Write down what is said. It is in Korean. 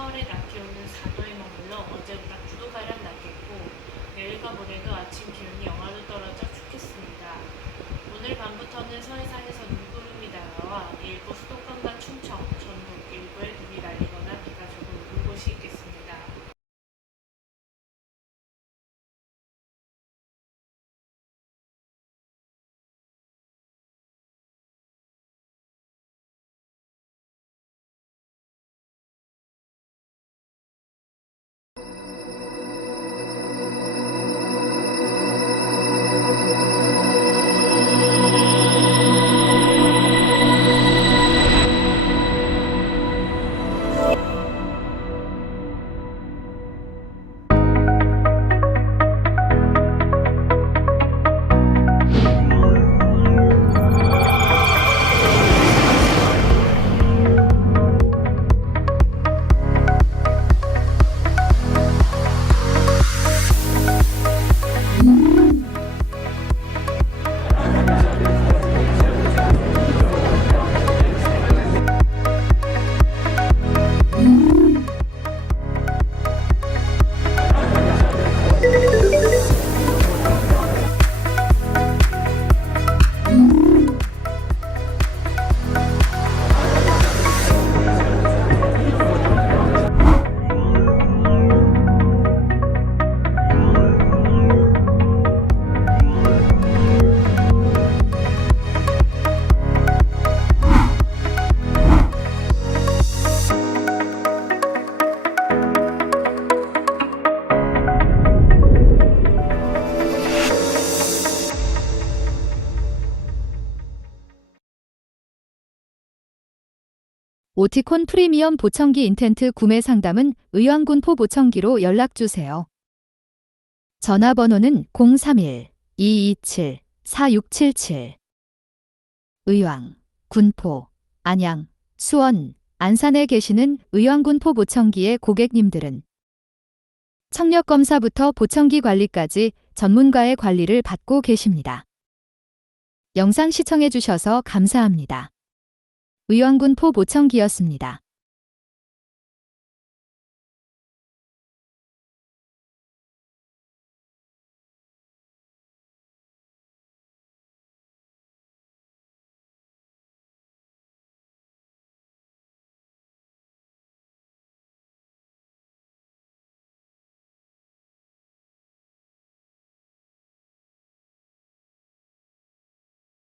서울의 낮 기온은 4도에 머물러 어제보다 9도가량 낮겠고 내일과 모레도 아침 기온이 영하로 떨어져 춥겠습니다. 오늘 밤부터는 서해상에서 눈구름이 날아와 일부 수도권과 충청, 전북 일부에 눈이 날리거나 비가 조금 오는 곳이 있겠습니다. 오티콘 프리미엄 보청기 인텐트 구매 상담은 의왕군포 보청기로 연락주세요. 전화번호는 031-227-4677. 의왕, 군포, 안양, 수원, 안산에 계시는 의왕군포 보청기의 고객님들은 청력검사부터 보청기 관리까지 전문가의 관리를 받고 계십니다. 영상 시청해주셔서 감사합니다. 의왕군포 보청기였습니다.